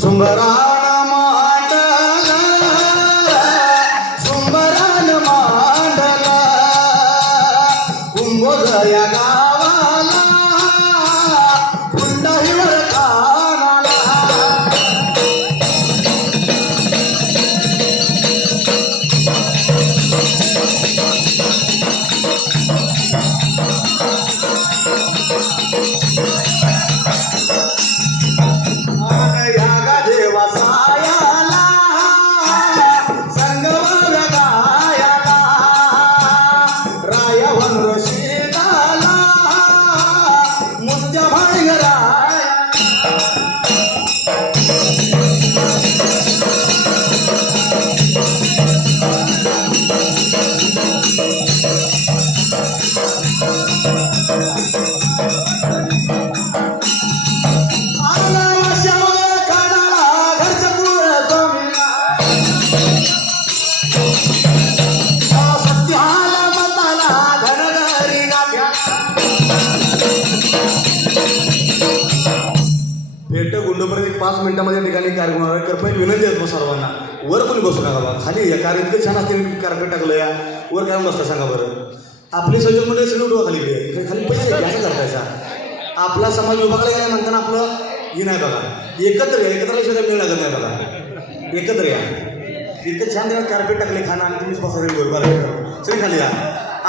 सुंबरान मांडला सुंबरान मांडला कुंभोज या गावाला कुंडहीवर खानाला भेट गुंडपर्यंत 5 मिनिटांमध्ये ठिकाणी कार्यक्रम होणार आहे. कृपया विनंती आहे सर्वांना वर कोणी बसू नका बा, खाली या कार्य इतकं छान असते कार्पेट टाकलं या वर काय बसता सांगा बरं. आपली सजल मध्ये सगळं उडवा खाली खाली पैसे घ्यायचा करतायचा. आपला समाज विभागला गेला म्हणताना आपलं हे नाही बघा, एकत्र या, एकत्र सुद्धा मिळ लागत नाही बघा, एकत्र या. इतकं छान देणार कार्पेट टाकले खाणं आणि तुम्हीच बसवले बरोबर सगळी खाली या.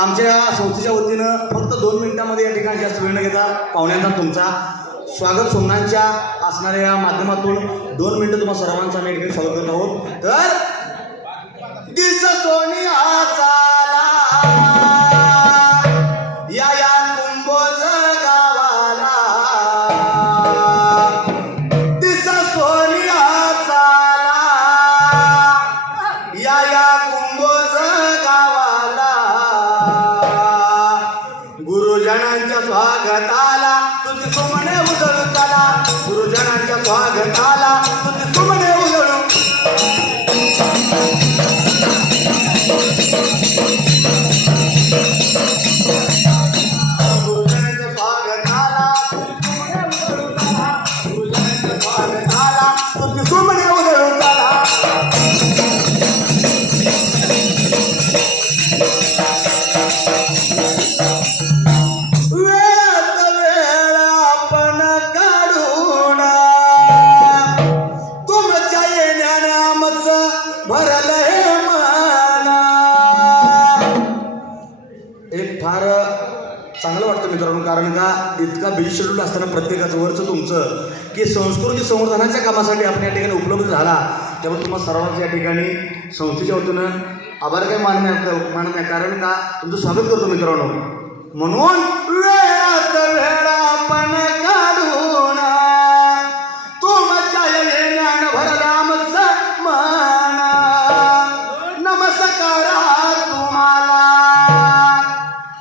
आमच्या संस्थेच्या वतीनं फक्त 2 मिनिटांमध्ये या ठिकाणी जास्त वेळ न घेता पाहुण्यांचा तुमचा स्वागत सोमनाथच्या असणाऱ्या या माध्यमातून 2 मिनिटं तुम्हाला सर्वांचं आम्ही ठिकाणी स्वागत करत आहोत. तर दिस सोनी आचाला या कुंभोज गावाला दिस सोनी आचाला या कुंभोज गावाला गुरुजनांच्या स्वागताला तुझी सुमने उजळून चला, गुरुजनांच्या स्वागताला तुझी सुमने उजळून गुरुजनांच्या स्वागताला गुरुजनांच्या स्वागताला तुझी सुमने उजळून चला. एक फार चांगलं वाटतं मित्रांनो, कारण का इतका बिझी शेड्यूल असताना प्रत्येकाचं वरचं तुमचं की संस्कृती संवर्धनाच्या कामासाठी आपण या ठिकाणी उपलब्ध झाला, त्यामुळे तुम्हाला सर्वांच्या या ठिकाणी संस्थेच्या वतीनं आभार काय मानत नाही, कारण का तुमचं स्वागत करतो मित्रांनो. म्हणून वेळात वेळ आपण काढून तुमच्या ज्ञान भरला मन नमस्कार तुम्हाला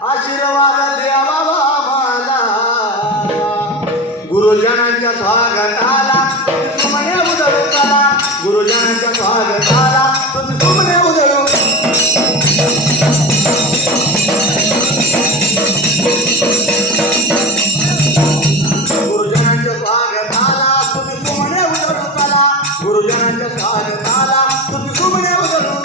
आशीर्वाद द्यावा मला. गुरुजनांच्या स्वागताला तुझी सुमने उजळून चला, गुरुजनांच्या स्वागताला तुझी सुमने उजळून गुरुजनांच्या स्वागताला तुझी सुमने उजळून चला, गुरुजनांच्या स्वागताला तुझी सुमने उजळून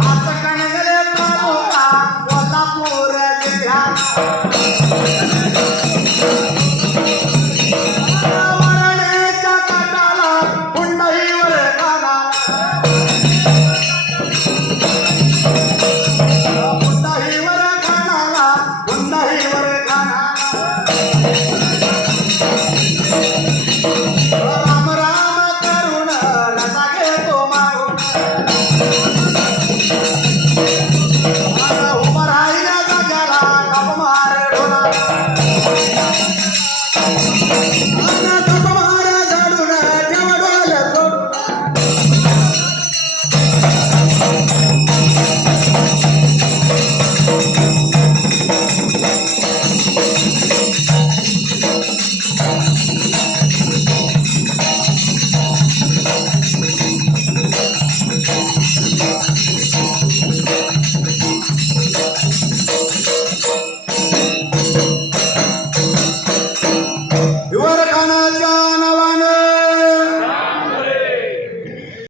आता कणगले तालुका कोल्हापूर जिल्हा